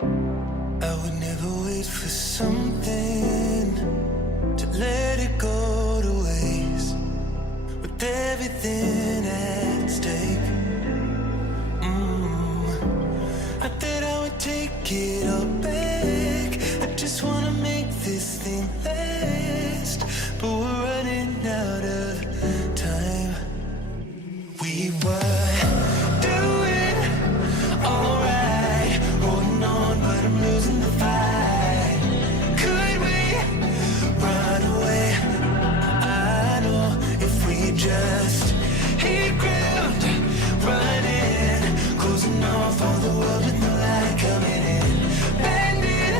I would never wait for something to let it go to waste, with everything at stake. I thought I would take it all back. I just wanna make this thing last, but we're running out of time. We were doing alright, holding on, but I'm losing the fight. Could we run away? I know if we just hit ground, running, closing off all the world with no light coming in, bending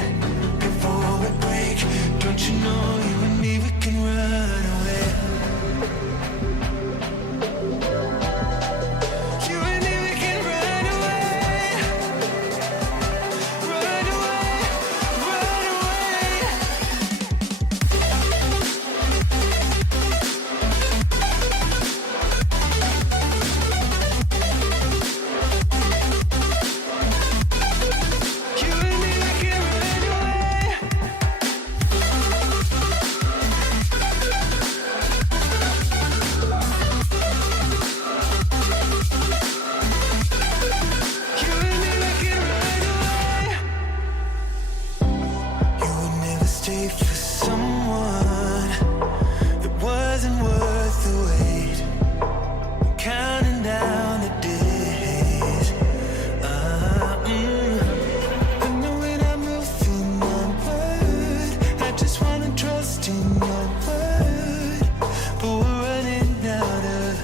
before we break. Don't you know you and me, we can run away. You and me, we can run away. Run away, run away. You and me, we can run away. You and me, we can run away. You would never stay for someone that wasn't worth the wait. Counting down the days. I know when I'm moving onward, I just wanna trust in your word, but we're running out of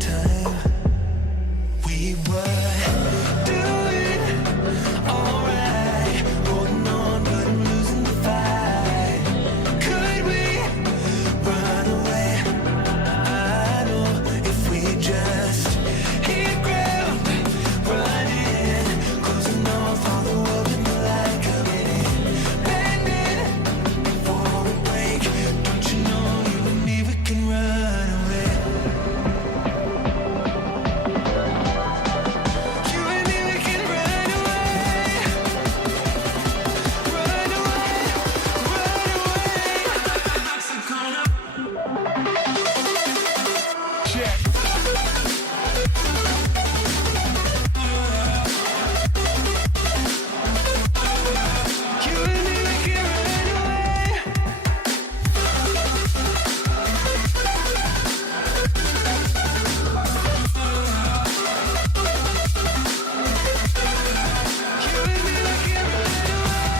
time. We were doing alright, holding on, but I'm losing the fight. Could we run away? I know if we just hit ground, running, closing off all the world with no light coming in, bending before we break. Don't you know you and me, we can run away. You and me, we can run away. Run away, run away. Check. You and me, we can run away. You and me, we can run away.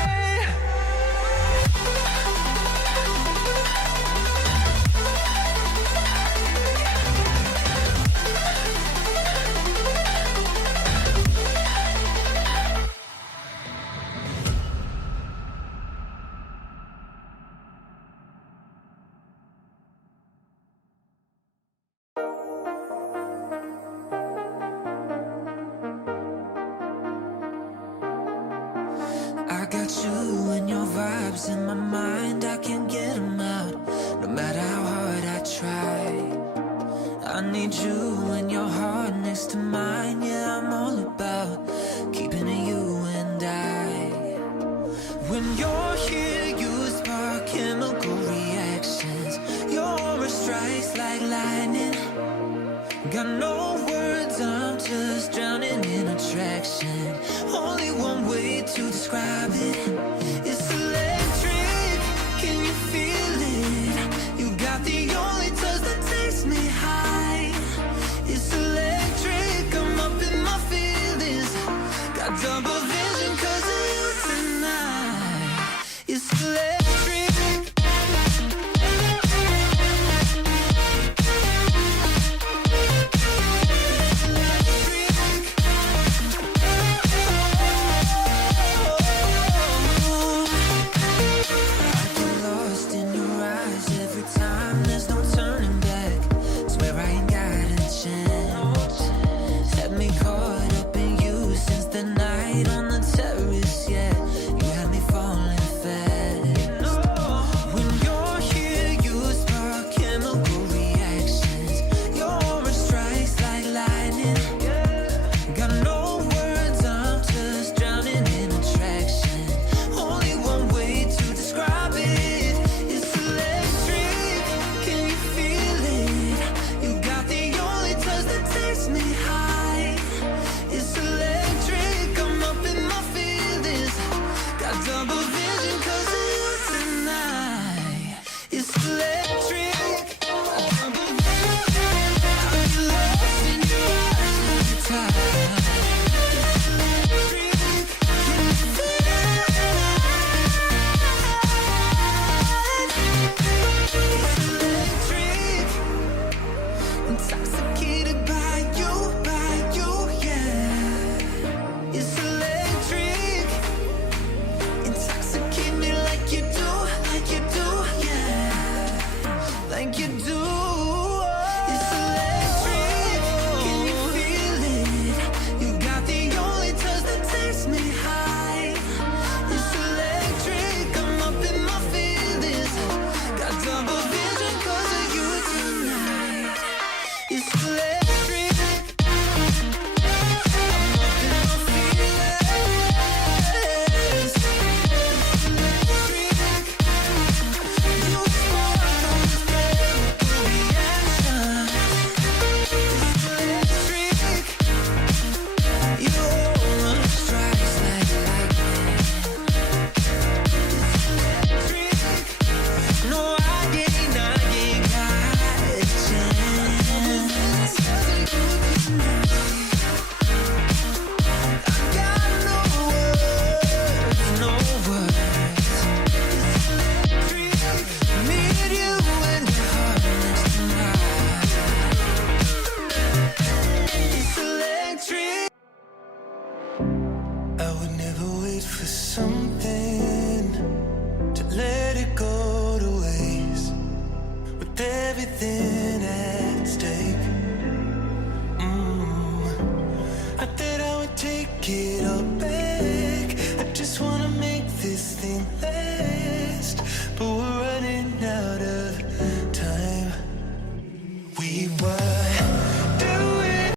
I got you and your vibes in my mind, I can't get them out, no matter how hard I try. I need you and your heart next to mine, yeah, I'm all about keeping it you and I. When you're here, you spark chemical reactions, your aura strikes like lightning. Got no words, I'm just drowning in attraction. Only one way to describe it. It's electric, can you feel it? You got the only touch that takes me high. It's electric, I'm up in my feelings. Got double vision 'cause of you tonight. It's electric. I would never wait for something to let it go to waste, with everything at stake. Not that I would take it all back, I just wanna make this thing last.